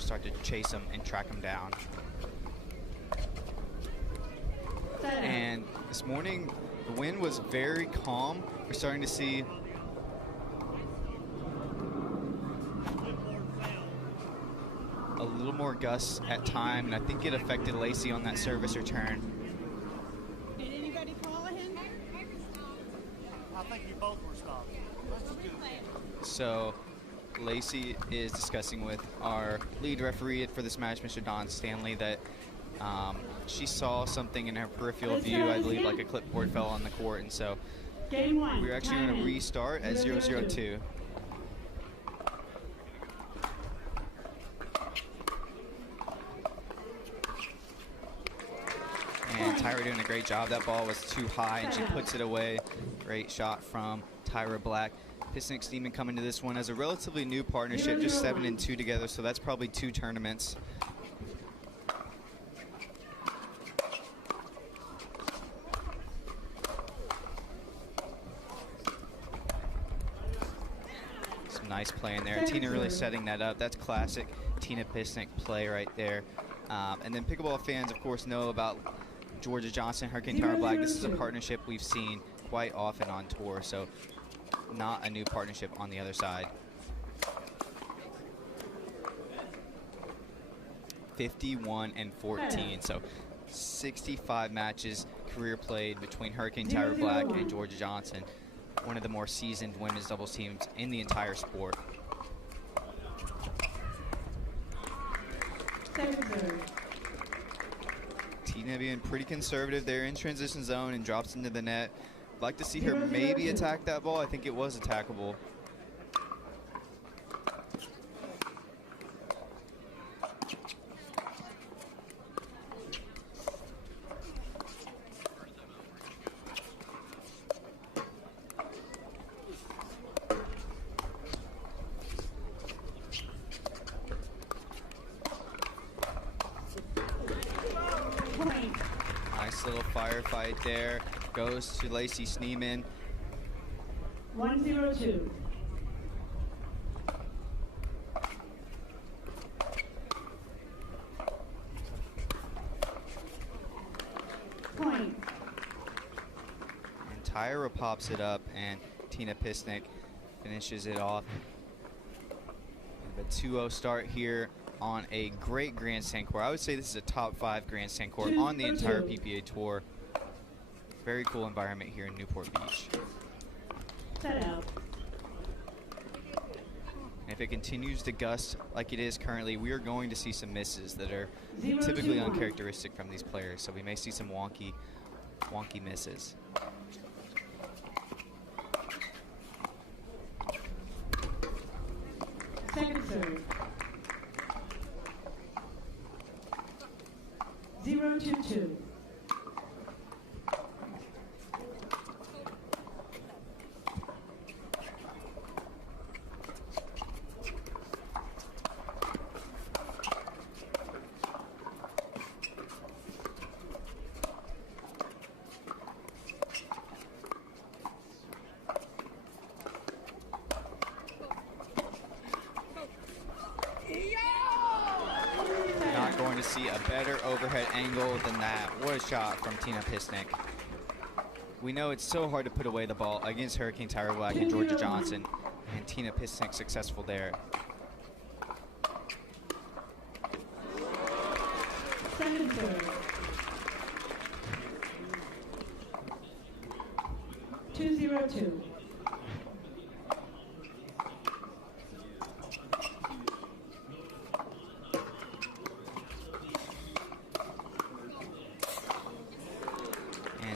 players start to chase him and track him down. And this morning, the wind was very calm. We're starting to see a little more gusts at time, and I think it affected Lacy on that service return. Did anybody call him? I think you both were stopped. Let's just do it. So Lacy is discussing with our lead referee for this match, Mr. Don Stanley, that she saw something in her peripheral view. I believe like a clipboard fell on the court, and so we're actually going to restart at 0-0-2. And Tyra doing a great job. That ball was too high, and she puts it away. Great shot from Tyra Black. Pisnik Seaman coming to this one as a relatively new partnership, just 7-2 together, so that's probably 2 tournaments. Some nice play in there. Tina really setting that up. That's classic Tina Pisnik play right there. And then pickleball fans, of course, know about Jorja Johnson, Hurricane Tyra Black. This is a partnership we've seen quite often on tour, so not a new partnership on the other side. 51-14, so 65 matches career played between Hurricane Tyra Black and Jorja Johnson, one of the more seasoned women's doubles teams in the entire sport. Tina being pretty conservative there in transition zone and drops into the net. I'd like to see her maybe attack that ball. I think it was attackable. Nice little firefight there. Goes to Lacy Schneemann. 1-0-2. Point. And Tyra pops it up, and Tina Pisnik finishes it off. A 2-0 start here on a great grandstand court. I would say this is a top 5 grandstand court on the entire PPA tour. Very cool environment here in Newport Beach. Set out. And if it continues to gust like it is currently, we are going to see some misses that are typically uncharacteristic from these players. So we may see some wonky misses. Second serve. 0-2-2. Not going to see a better overhead angle than that. What a shot from Tina Pisnik. We know it's so hard to put away the ball against Hurricane Tyra Black and Jorja Johnson, and Tina Pisnik successful there. Second serve. 2-0-2.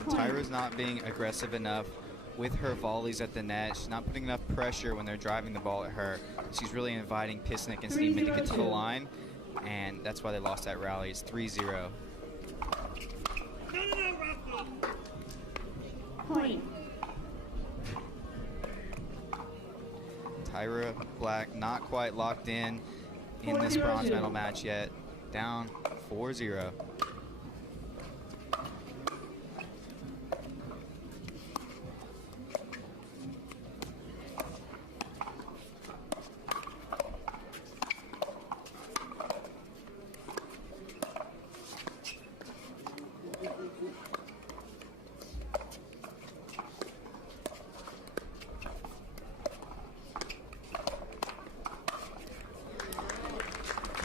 Tyra's not being aggressive enough with her volleys at the net. She's not putting enough pressure when they're driving the ball at her. She's really inviting Pisnik and Seaman to get to the line, and that's why they lost that rally. It's 3-0. Point. Tyra Black not quite locked in this bronze medal match yet. Down 4-0.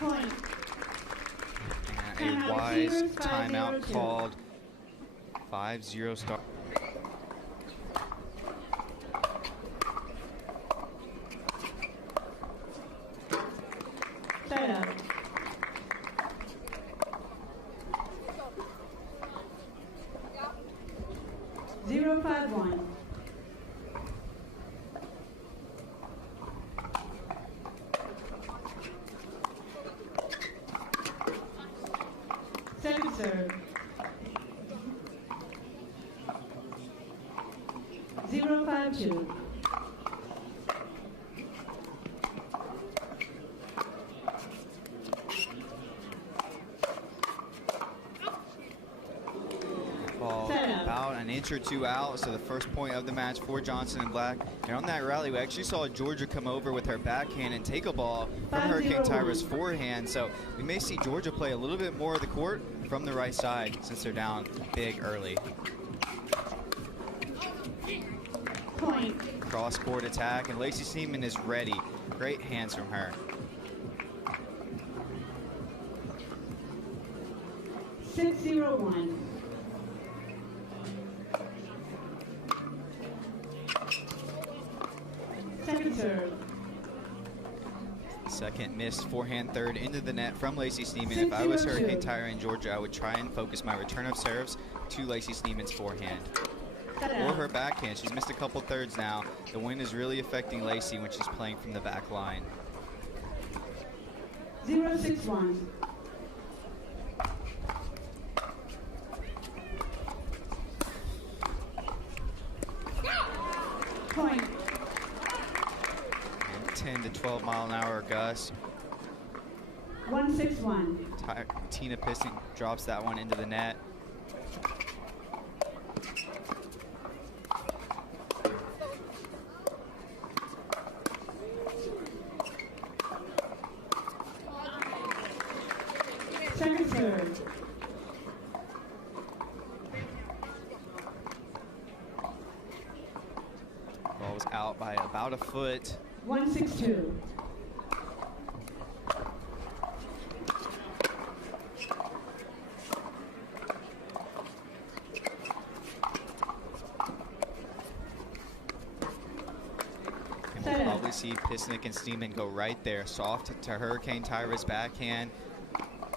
Point. And a wise timeout called. 5-0 start. Set up. Zero 5-1. Second serve. 0-5-2. Ball about an inch or two out, so the first point of the match for Johnson and Black. And on that rally, we actually saw Jorja come over with her backhand and take a ball from Hurricane Tyra's forehand. So we may see Jorja play a little bit more of the court from the right side since they're down big early. Point. Cross court attack, and Lacy Seaman is ready. Great hands from her. 6-0-1. Second serve. Second missed forehand third into the net from Lacy Seaman. If I was Hurricane Tyra and Jorja, I would try and focus my return of serves to Lacy Seaman's forehand or her backhand. She's missed a couple thirds now. The wind is really affecting Lacy when she's playing from the back line. 0-6-1. Point. And 10 to 12 mile an hour gust. 1-6-1. Tina Pisnik drops that one into the net. Second serve. Ball was out by about a foot. 1-6-2. And we'll probably see Pisnik and Seaman go right there. Soft to Hurricane Tyra's backhand.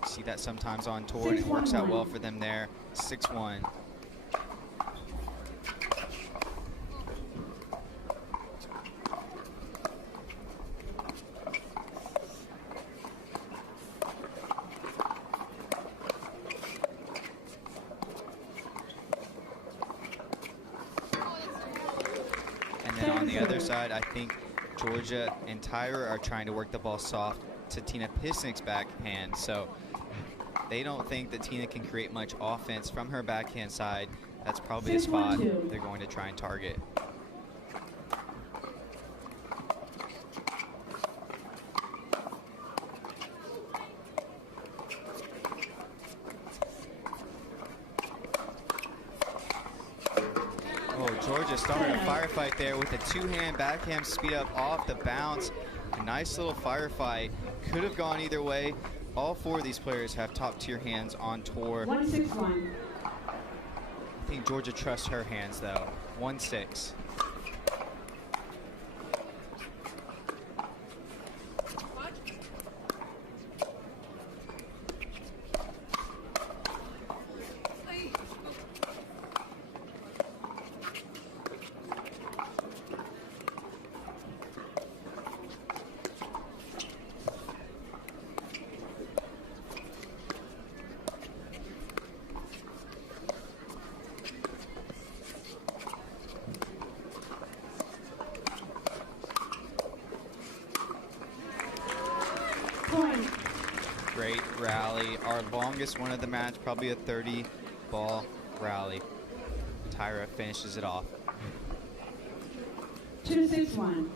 See that sometimes on tour, and it works out well for them there. 6-1. And then on the other side, I think Jorja and Tyra are trying to work the ball soft to Tina Pisnik's backhand. So they don't think that Tina can create much offense from her backhand side. That's probably a spot they're going to try and target. Oh, Jorja started a firefight there with a two-hand backhand speed up off the bounce. A nice little firefight. Could have gone either way. All four of these players have top-tier hands on tour. 1-6-1. I think Jorja trusts her hands, though. 1-6. Point. Great rally. Our longest one of the match, probably a 30-ball rally. Tyra finishes it off. 2-6-1.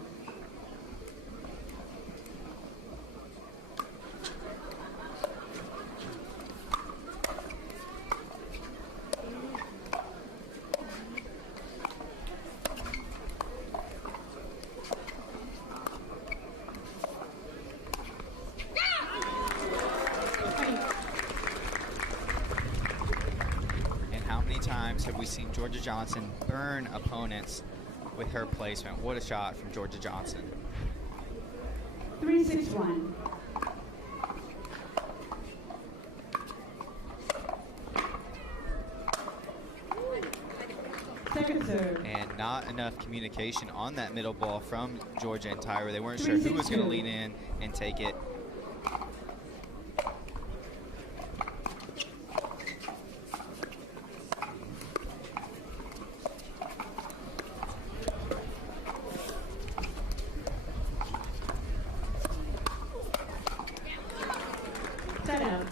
have we seen Jorja Johnson burn opponents with her placement. What a shot from Jorja Johnson. 3-6-1. Second serve. And not enough communication on that middle ball from Jorja and Tyra. They weren't sure who was going to lean in and take it. Set out.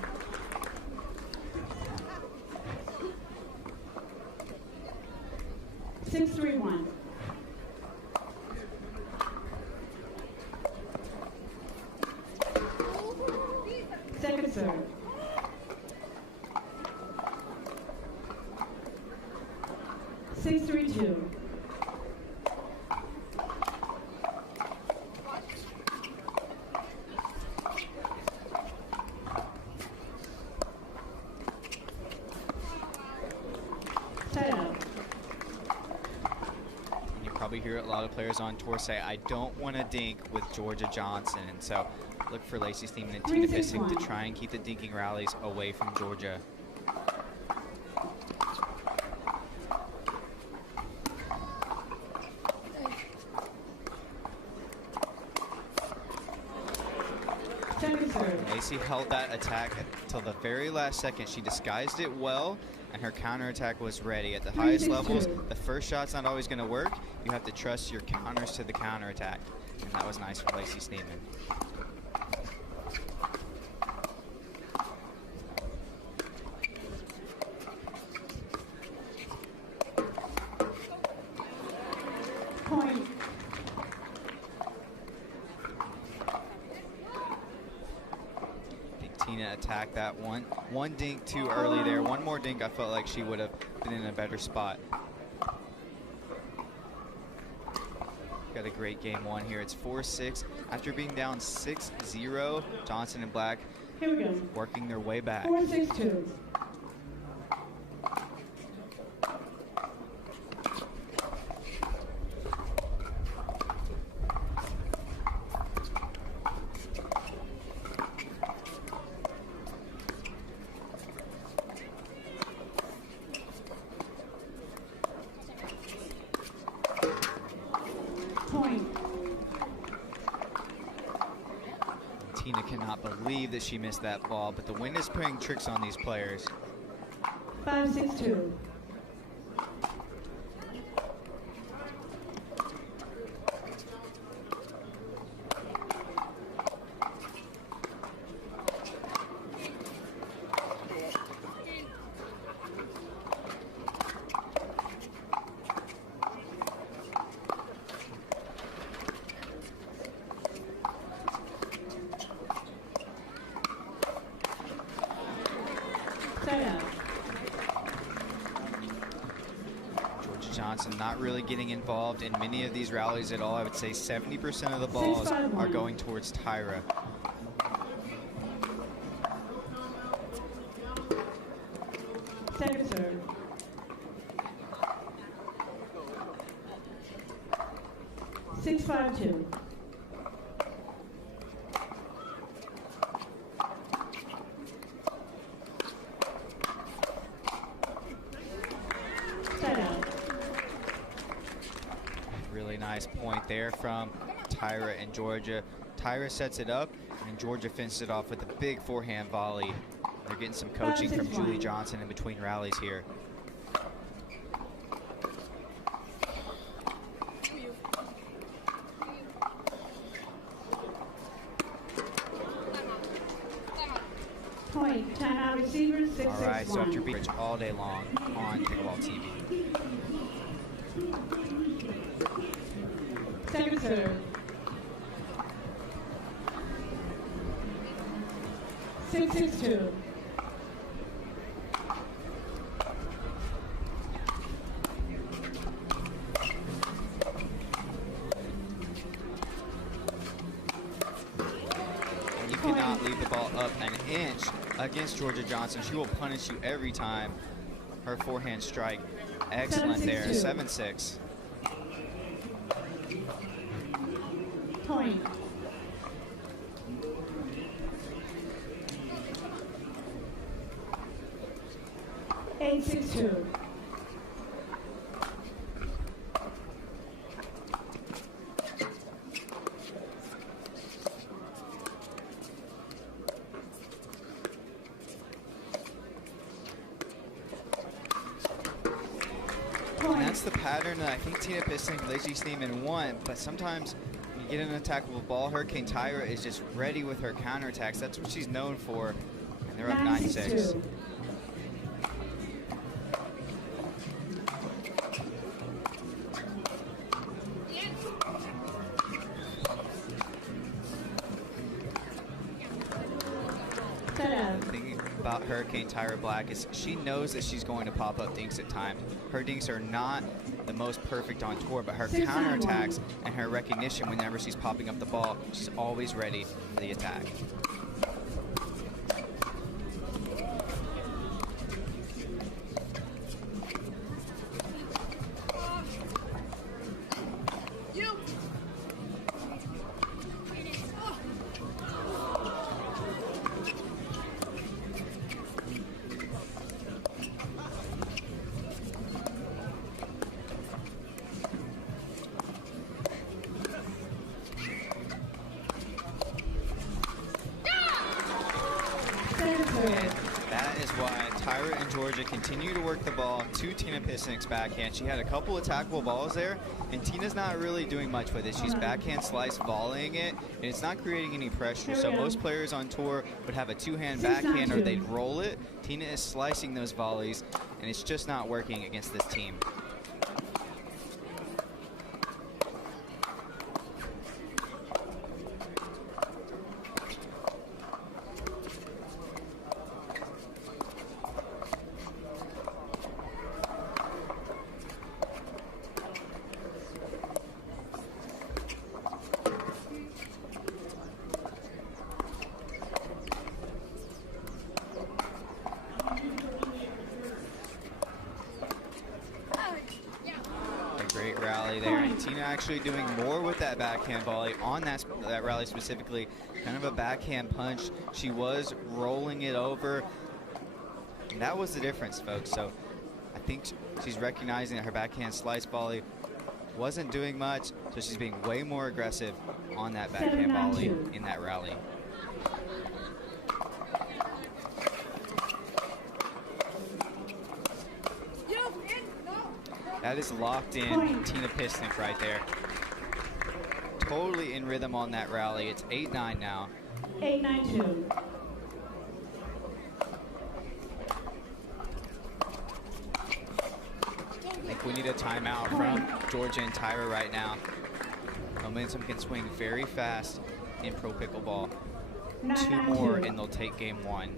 Six, 3-1. Second serve. 6-3-2. Set out. You probably hear a lot of players on tour say, I don't want to dink with Jorja Johnson. And so look for Lacy Schneemann and Tina Pisnik to try and keep the dinking rallies away from Jorja. Second serve. Lacy held that attack until the very last second. She disguised it well, and her counterattack was ready. At the highest levels, the first shot's not always going to work. You have to trust your counters to the counterattack. And that was nice from Lacy Schneemann. Point. I think Tina attacked that one. One dink too early there. One more dink, I felt like she would have been in a better spot. Got a great game one here. It's 4-6. After being down 6-0, Johnson and Black Here we go. working their way back. 4-6-2. Point. Tina cannot believe that she missed that ball, but the wind is playing tricks on these players. 5-6-2. Set out. Jorja Johnson not really getting involved in many of these rallies at all. I would say 70% of the balls 6-5-1. are going towards Tyra. Second serve. 6-5-2. Set out. Really nice point there from Tyra and Jorja. Tyra sets it up, and Jorja finished it off with a big forehand volley. They're getting some coaching from 5-6-1. Julie Johnson in between rallies here. Point. Timeout receivers. 6-6-1. All right, so after being all day long on Pickleball TV. Second serve. 6-6-2. You cannot leave the ball up an inch against Jorja Johnson. She will punish you every time. Her forehand strike Excellent there, 7-6-2. 7-6. Point. Eight, 6-2. And that's the pattern that I think Tina Pisnik and Lacy Schneemann want, but sometimes when you get an attackable ball, Hurricane Tyra is just ready with her counterattacks. That's what she's known for, and they're up 9-6. 9-6-2. Set out. The thing about Hurricane Tyra Black is she knows that she's going to pop up dinks at times. Her dinks are not the most perfect on tour, but her 6-9-1. counterattacks and her recognition whenever she's popping up the ball, she's always ready for the attack. That is why Tyra and Jorja continue to work the ball to Tina Pisnik's backhand. She had a couple attackable balls there, and Tina's not really doing much with it. She's backhand slice volleying it, and it's not creating any pressure. So most players on tour would have a two-hand backhand or they'd roll it. Tina is slicing those volleys, and it's just not working against this team. Great rally there, and Tina actually doing more with that backhand volley on that rally specifically. Kind of a backhand punch. She was rolling it over. And that was the difference, folks. So I think she's recognizing that her backhand slice volley wasn't doing much, so she's being way more aggressive on that backhand volley in that rally. That is locked in Tina Pisnik right there. Totally in rhythm on that rally. It's 8-9 now. 8-9-2. I think we need a timeout from Jorja and Tyra right now. Momentum can swing very fast in pro pickleball. 2 more and they'll take game 1.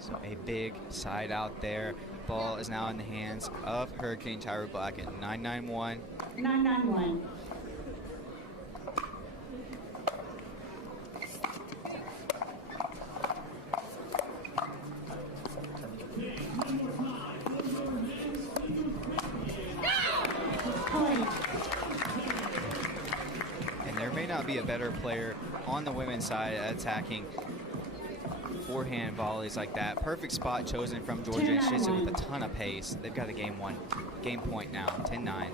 So a big side out there. Ball is now in the hands of Hurricane Tyra Black at 9-9-1. 9-9-1. And there may not be a better player on the women's side attacking forehand volleys like that. Perfect spot chosen from Jorja, and she hits it with a ton of pace. They've got a game point now, 10-9.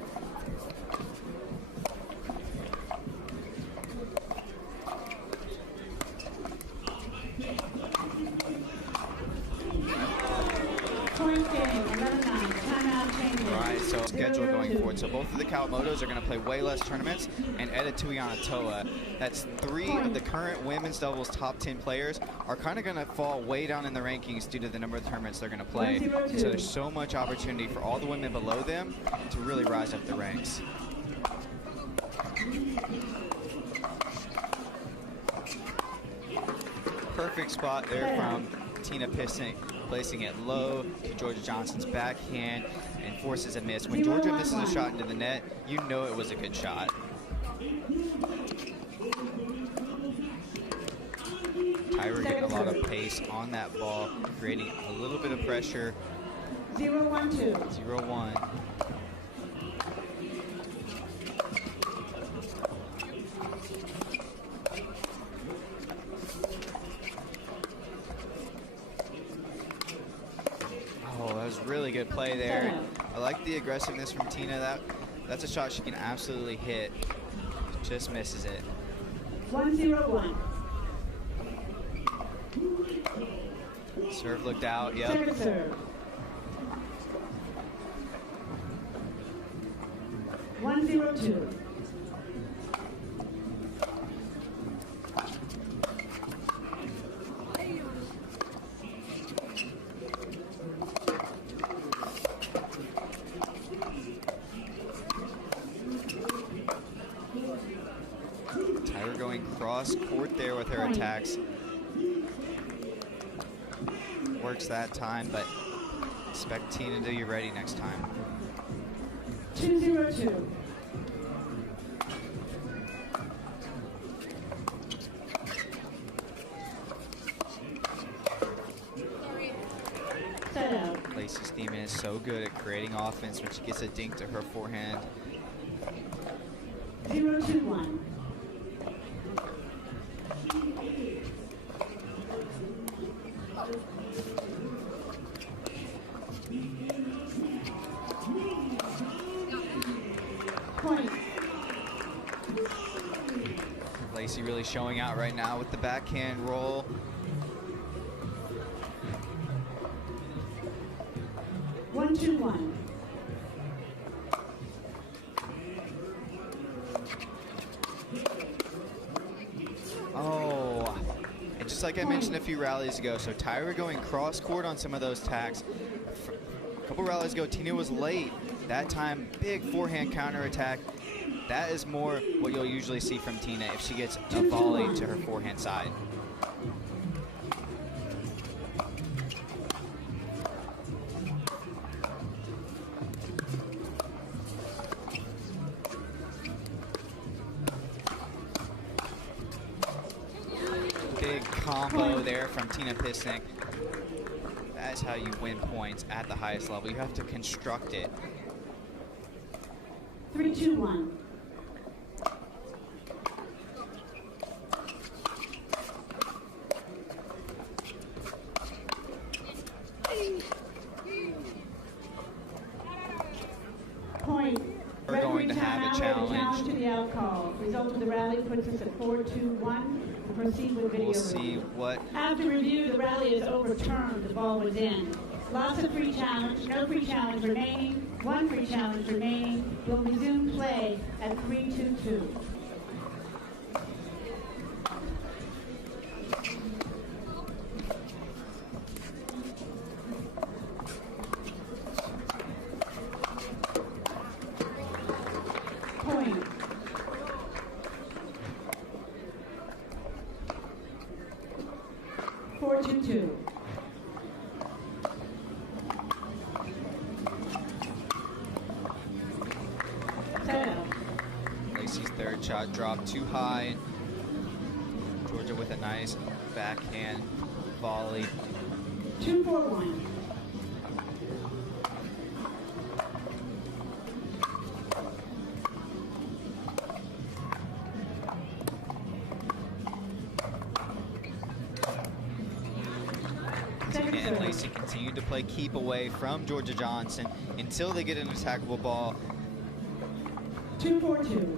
Point game, 11-9. Timeout changes. Right, so schedule going forward. So both of the Kawamotos are going to play way less tournaments, and Edituiana Toa. That's 3 of the current women's doubles top 10 players are kind of going to fall way down in the rankings due to the number of tournaments they're going to play. So there's so much opportunity for all the women below them to really rise up the ranks. Perfect spot there from Tina Pisnik, placing it low to Jorja Johnson's backhand and forces a miss. When Jorja misses a shot into the net, you know it was a good shot. Tyra getting a lot of pace on that ball, creating a little bit of pressure. 0-1-2. 0-1. Oh, that was really good play there. I like the aggressiveness from Tina. That's a shot she can absolutely hit. Just misses it. 1-0-1. Serve looked out, yep. Second serve. 1-0-2. Tyra going cross court there with her attacks. Works that time, but expect Tina to be ready next time. 2-0-2. Set out. Lacy Schneemann is so good at creating offense when she gets a dink to her forehand. 0-2-1. Point. Lacy really showing out right now with the backhand roll. One, 2-1. Oh, and just like I mentioned a few rallies ago, so Tyra going cross court on some of those tacks. A couple rallies ago, Tina was late. That time, big forehand counter attack. That is more what you'll usually see from Tina if she gets a volley to her forehand side. Big combo there from Tina Pisnik. That's how you win points at the highest level. You have to construct it. 3-2-1. Point. We're going to have a challenge. To the out call. Result of the rally puts us at 4-2-1. Proceed with video. We'll see what. After review, the rally is overturned. The ball was in. Lots of free challenge. No free challenge remaining. One free challenge remaining. We'll resume play at 3-2-2. Point. Four, 2-2. Lacy's third shot dropped too high. Jorja with a nice backhand volley. 2-4-1. Tina and Lacy continue to play keep away from Jorja Johnson until they get an attackable ball. 2-4-2.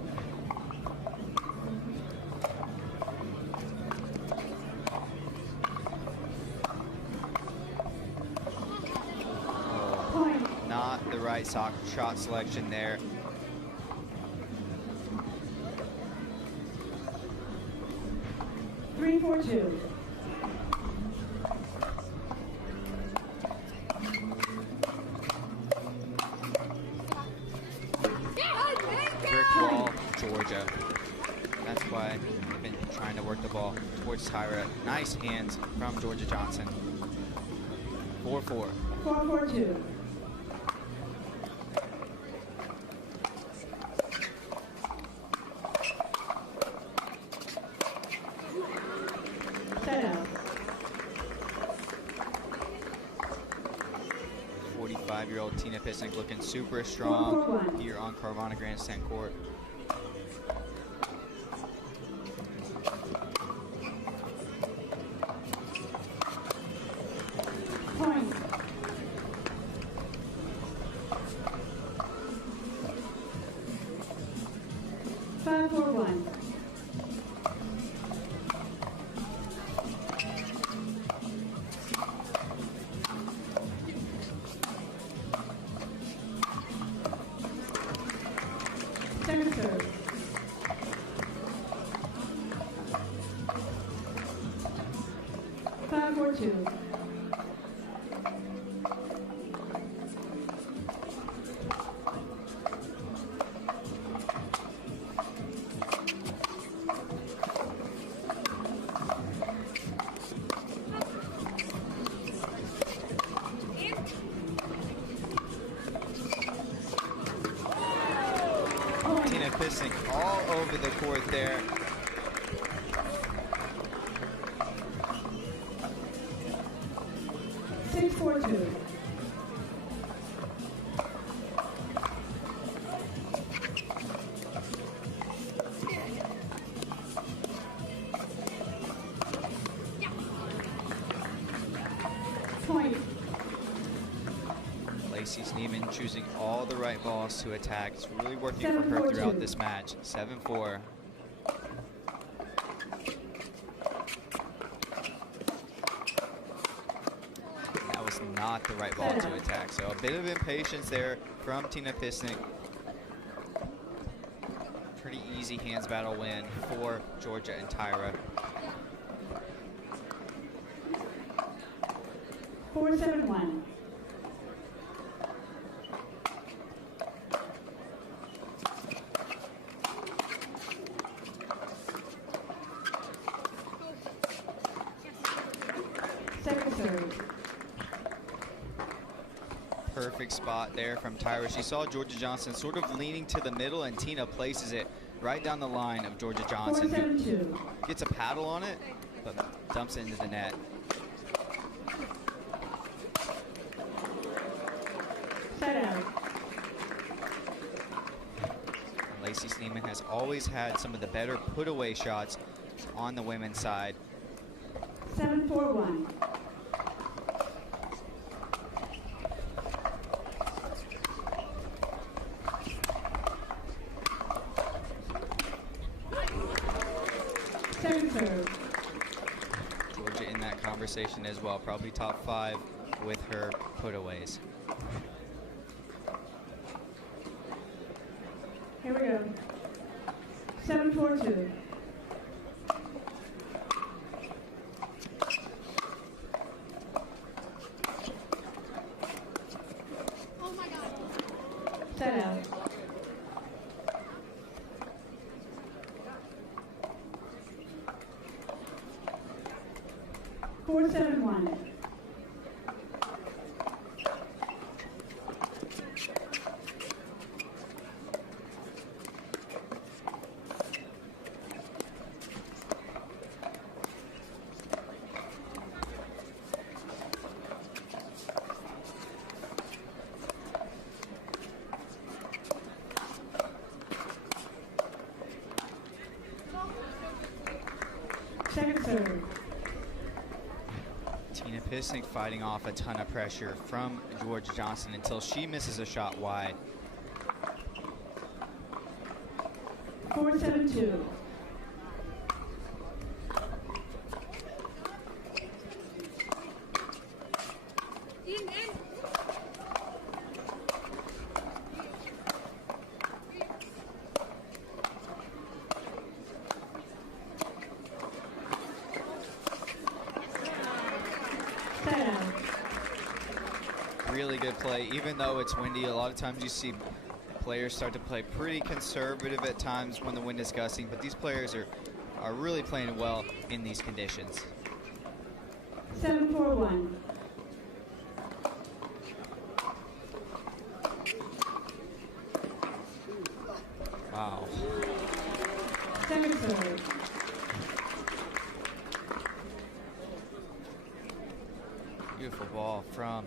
Point. Not the right shot selection there. Three, 4-2. Brick wall, Jorja. That's why they've been trying to work the ball towards Tyra. Nice hands from Jorja Johnson. 4-4. 4-4-2. Set out. 45-year-old Tina Pisnik looking super strong 4-4-1. here on Carvana Grandstand Court. Point. Five, 4-1. Second serve. 5-4-2. Tina Pisnik all over the court there. Six, 4-2. Point. Lacy Schneemann choosing all the right balls to attack. It's really working for her 7-4-2. throughout this match. 7-4. That was not the right ball to attack. So a bit of impatience there from Tina Pisnik. Pretty easy hands battle win for Jorja and Tyra. 4-7-1. Second serve. Perfect spot there from Tyra. She saw Jorja Johnson sort of leaning to the middle, and Tina places it right down the line of Jorja Johnson, who 4-7-2. gets a paddle on it, but dumps it into the net. Set out. Lacy Schneemann has always had some of the better put-away shots on the women's side. 7-4-1. Second serve. Jorja in that conversation as well, probably top 5 with her put-aways. Here we go. 7-4-2. Set out. 4-7-1. Second serve. Tina Pisnik fighting off a ton of pressure from Jorja Johnson until she misses a shot wide. 4-7-2. Set out. Really good play, even though it's windy. A lot of times you see players start to play pretty conservative at times when the wind is gusting, but these players are really playing well in these conditions. 7-4-1. Wow. Second serve. Beautiful ball from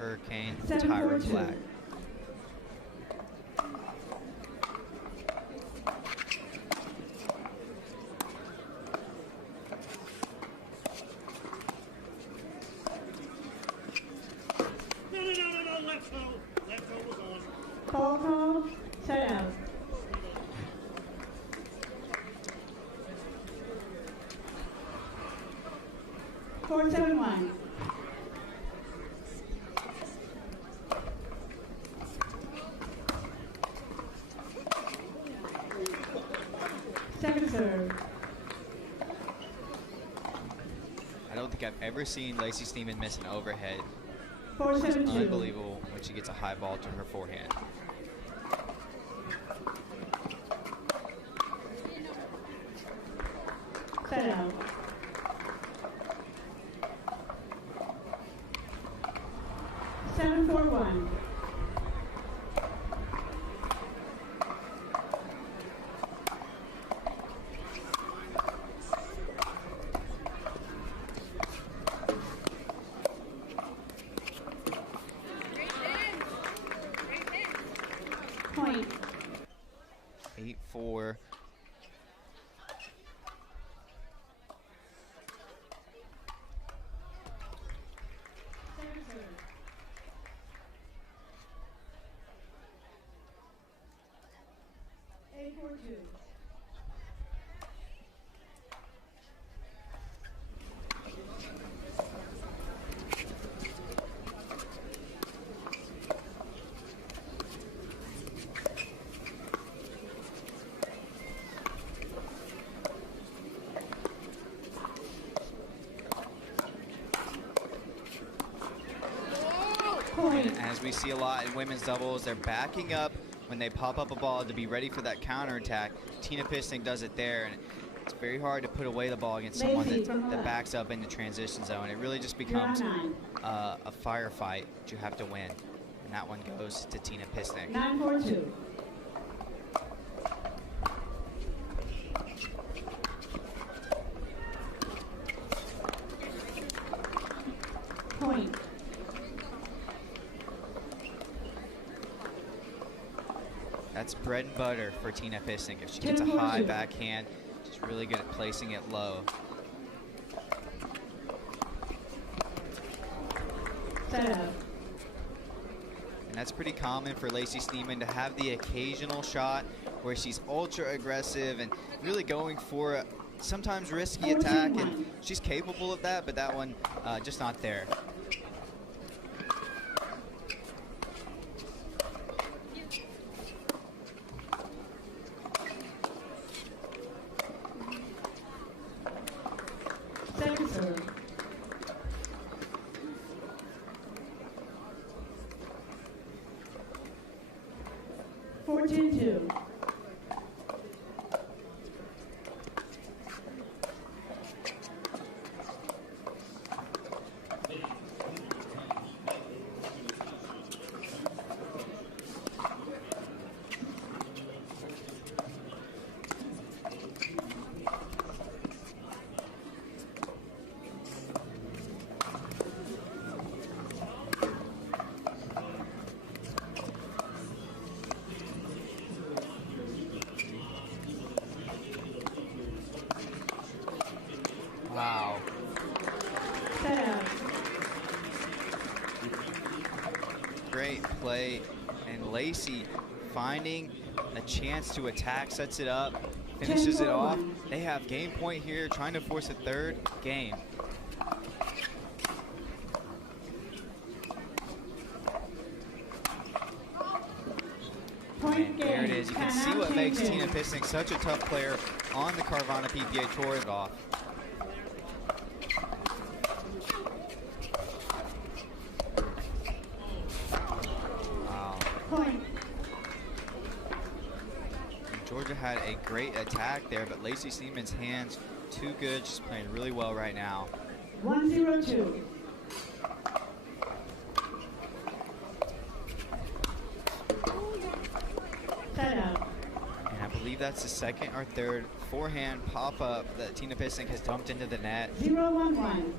Hurricane 7-4-2. Tyra Black. No, left toe. Left toe was on. Ball call. Set out. Four, 7-1. Second serve. I don't think I've ever seen Lacy Schneemann miss an overhead. 4-7-2. Unbelievable when she gets a high ball to her forehand. Set out. Seven, 4-1. Point. 8-4. Second serve. 8-4-2. And as we see a lot in women's doubles, they're backing up when they pop up a ball to be ready for that counterattack. Tina Pisnik does it there, and it's very hard to put away the ball against someone Lacy that, from the that left. backs up in the transition zone. It really just You're on becomes 9. a firefight that you have to win. And that one goes to Tina Pisnik. 9-4-2. Point. That's bread and butter for Tina Pisnik. If she gets a 10-4-2. high backhand, she's really good at placing it low. Set out. And that's pretty common for Lacy Schneemann to have the occasional shot where she's ultra aggressive and really going for a sometimes risky attack, and she's capable of that, but that one just not there. Second serve. 14-2. Wow. Set out. Great play. And Lacy finding a chance to attack, sets it up, finishes it off. They have game point here, trying to force a third game. Point And game. there it is. You can see Timeout what makes changes. Tina Pisnik such a tough player on the Carvana PPA Tour is off. Wow. Point. Jorja had a great attack there, but Lacy Seaman's hands too good. She's playing really well right now. 1-0-2. Set up. And I believe that's the second or third forehand pop-up that Tina Pisnik has dumped into the net. 0-1-1.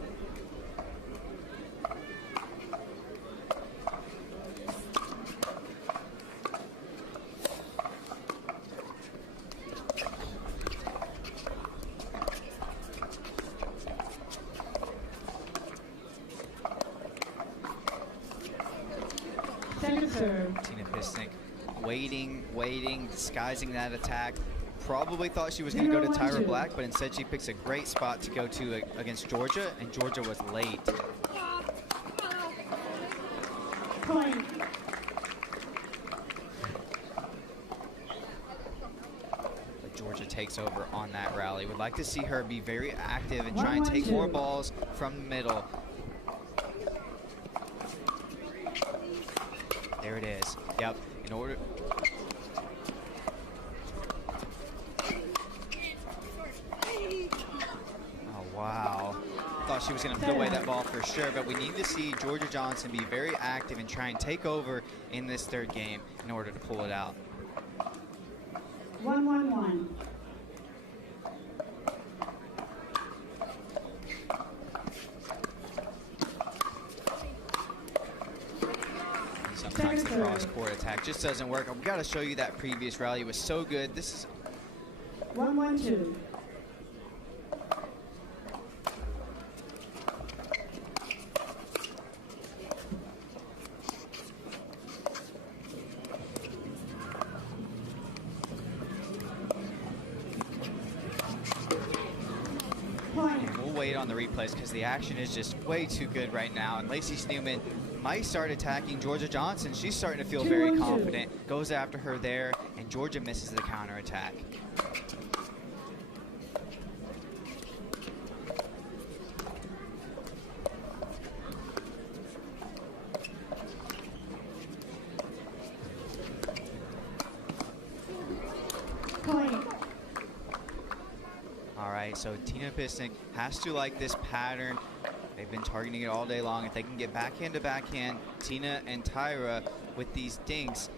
Second serve. Tina Pisnik waiting, disguising that attack. Probably thought she was going to go to Tyra Black, but instead she picks a great spot to go to against Jorja, and Jorja was late. Point. But Jorja takes over on that rally. Would like to see her be very active and try and take more balls from the middle. There it is. Yep. In order. Oh, wow. Thought she was going to put away that ball for sure, but we need to see Jorja Johnson be very active and try and take over in this third game in order to pull it out. 1-1-1. Sometimes the cross-court attack just doesn't work. We got to show you that previous rally. It was so good. This is 1-1-2. And we'll wait on the replays because the action is just way too good right now. And Lacy Schneemann might start attacking Jorja Johnson. She's starting to feel very confident. Goes after her there, and Jorja misses the counter attack. Point. All right, so Tina Pisnik has to like this pattern. They've been targeting it all day long. If they can get backhand to backhand, Tina and Tyra with these dinks,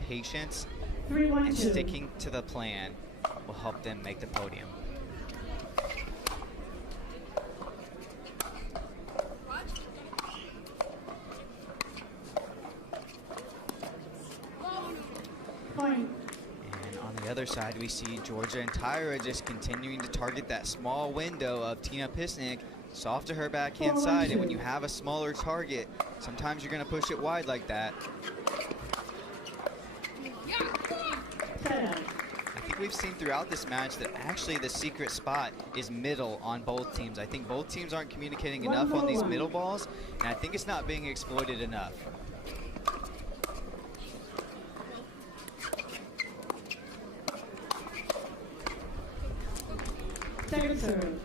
patience 3-1-2. and sticking to the plan will help them make the podium. Point. And on the other side, we see Jorja and Tyra just continuing to target that small window of Tina Pisnik, soft to her backhand side. And when you have a smaller target, sometimes you're going to push it wide like that. Set up. I think we've seen throughout this match that actually the secret spot is middle on both teams. I think both teams aren't communicating enough on these middle balls, and I think it's not being exploited enough. Second serve.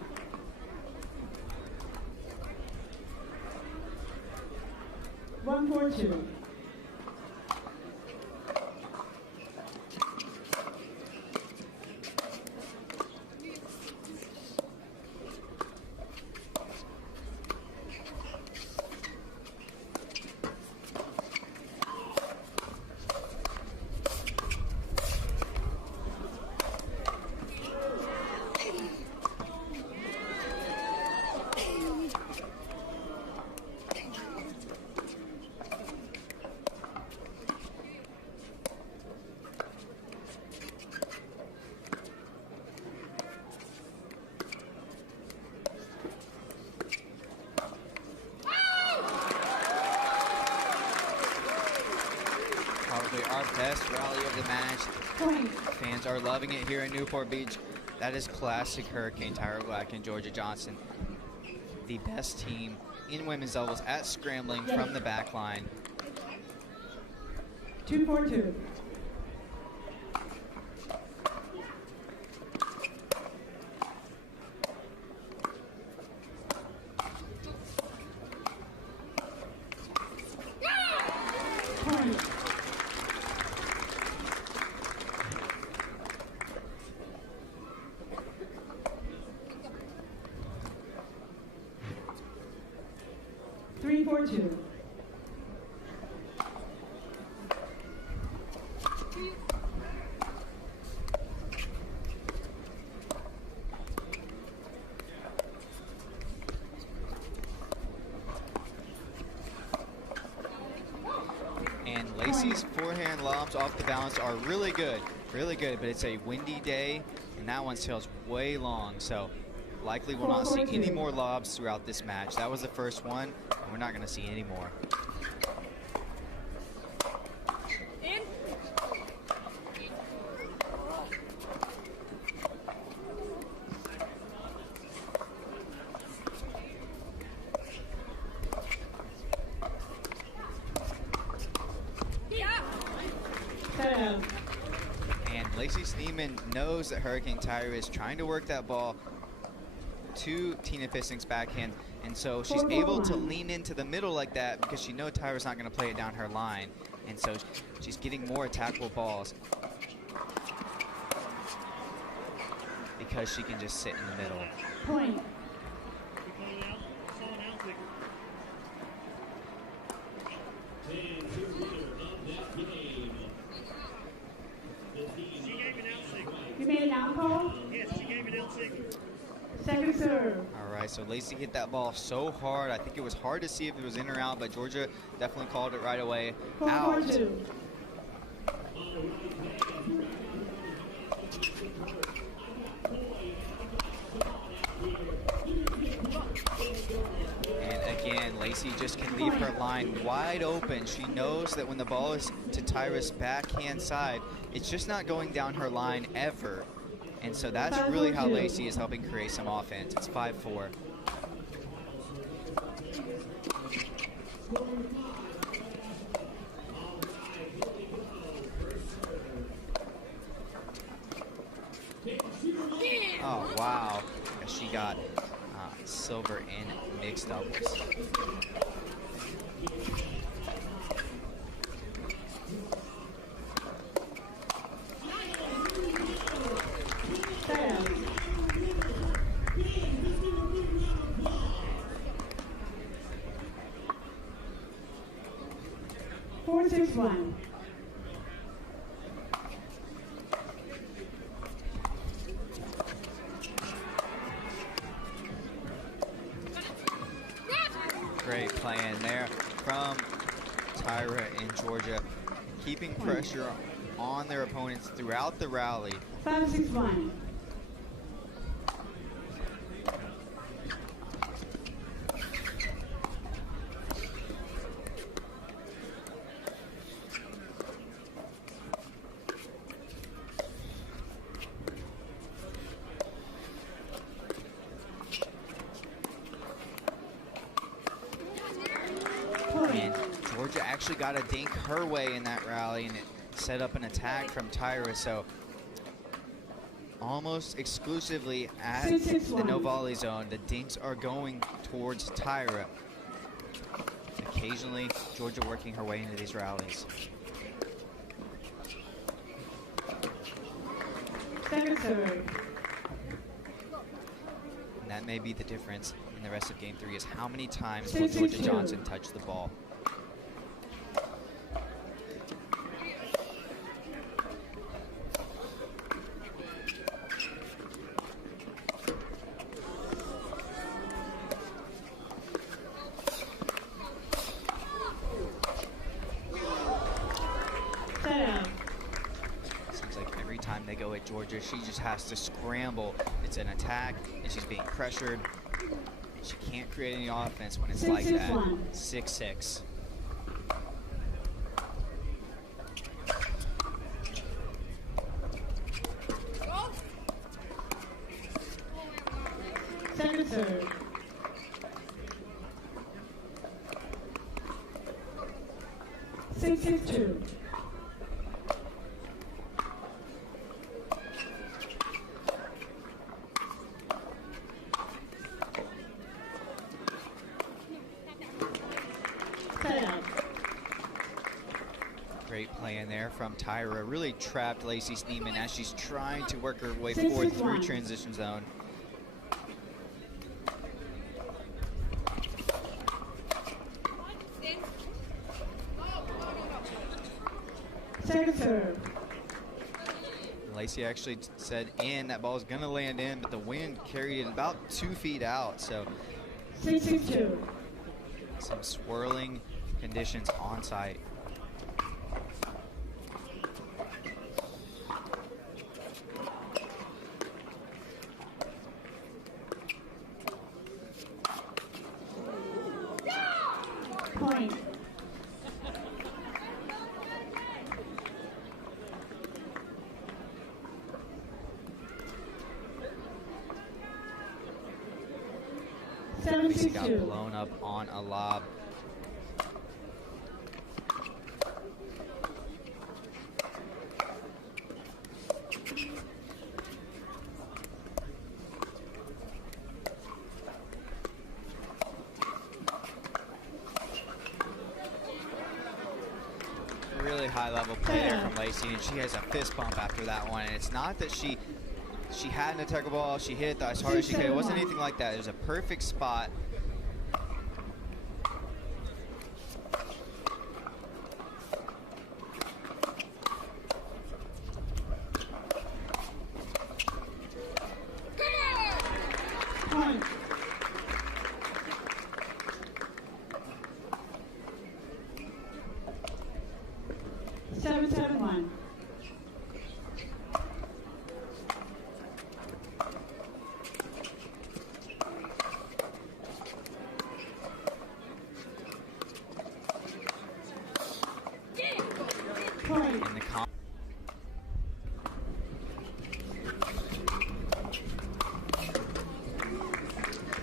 1-4-2. Probably our best rally of the match. Point. Fans are loving it here in Newport Beach. That is classic Hurricane Tyra Black and Jorja Johnson. The best team in women's doubles at scrambling from the back line. 2-4-2. Point. 4-2. And Lacy's forehand lobs off the balance are really good, but it's a windy day, and that one sails way long, so likely we'll not see any more lobs throughout this match. That was the first one, and we're not going to see any more. And Lacy Schneemann knows that Hurricane Tyra is trying to work that ball to Tina Pisnik's backhand, and so she's able to lean into the middle like that because she knows Tyra's not going to play it down her line, and so she's getting more attackable balls because she can just sit in the middle. Point. You made an out call? Yes, she gave it out signal. Second serve. All right, so Lacy hit that ball so hard. I think it was hard to see if it was in or out, but Jorja definitely called it right away. Out. 4-2. And again, Lacy just can leave her line wide open. She knows that when the ball is to Tyra's backhand side, it's just not going down her line ever. And so that's really how Lacy is helping create some offense. It's 5-4. Oh, wow. She got silver in mixed doubles. Four, 6-1. Great play in there from Tyra and Jorja, keeping pressure on their opponents throughout the rally. 5-6-1. And Jorja actually got a dink her way in that rally, and it set up an attack from Tyra. So almost exclusively at the no volley zone, the dinks are going towards Tyra. Occasionally, Jorja working her way into these rallies. Second serve. And that may be the difference in the rest of game 3 is how many times will Jorja Johnson touch the ball. Seems like every time they go at Jorja, she just has to scramble. It's an attack, and she's being pressured. She can't create any offense when it's like that. 6-6. Second serve. Six, 2. Great play in there from Tyra. Really trapped Lacy Schneemann as she's trying to work her way forward through transition zone. Second serve. Lacy actually said in, that ball was gonna land in, but the wind carried it about 2 feet out, so 6-2. some swirling conditions on site. Point. Lacy got 7-2. blown up on a lob. Really high level play there from Lacy, and she has a fist bump after that one. And it's not that she had an attacker ball, she hit it as hard as she could. It wasn't anything like that. It was a perfect spot. Point. Seven, 1. Point. In the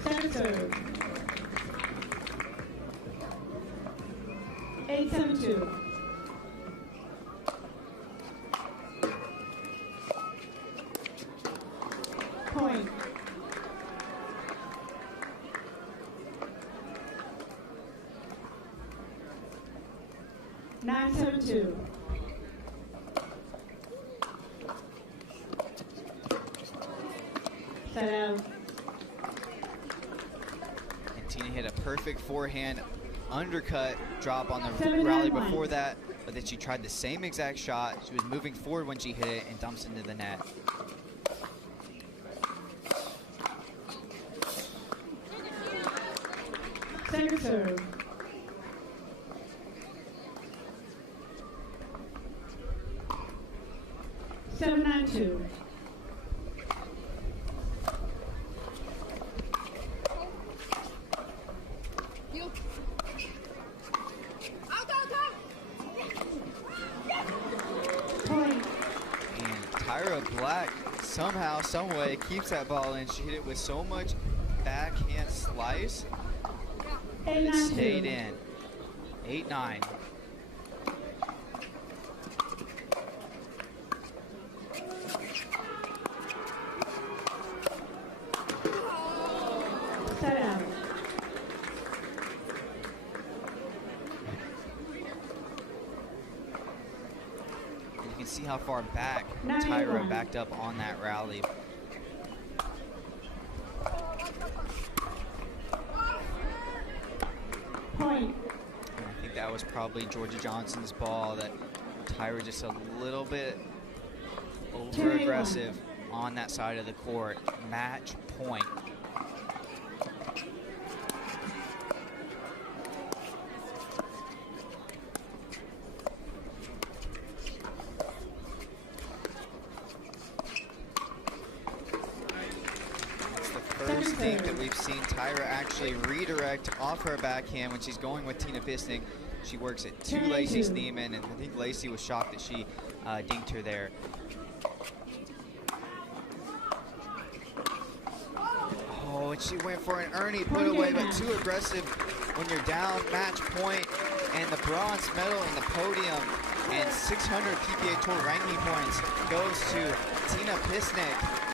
Second serve. 8-7-2. Point. Nine, 7-2. Set out. And Tina hit a perfect forehand undercut drop on the 7-9-1. rally before that, but then she tried the same exact shot. She was moving forward when she hit it and dumps into the net. Second serve. Seven, 9-2. Point. And Tyra Black somehow, some way keeps that ball in. She hit it with so much backhand slice. Eight, It 9-2. stayed in. 8-9. Set out. And you can see how far back 9-1. Tyra backed up on that rally. Point. And I think that was probably Jorja Johnson's ball, that Tyra just a little bit over aggressive on that side of the court. Match point. It's the first thing that we've seen Tyra actually redirect off her backhand when she's going with Tina Pisnik. She works it to Lacy Schneemann, and I think Lacy was shocked that she dinked her there. Oh, and she went for an Ernie put away, but too aggressive when you're down. Match point, and the bronze medal in the podium and 600 PPA Tour ranking points goes to Tina Pisnik.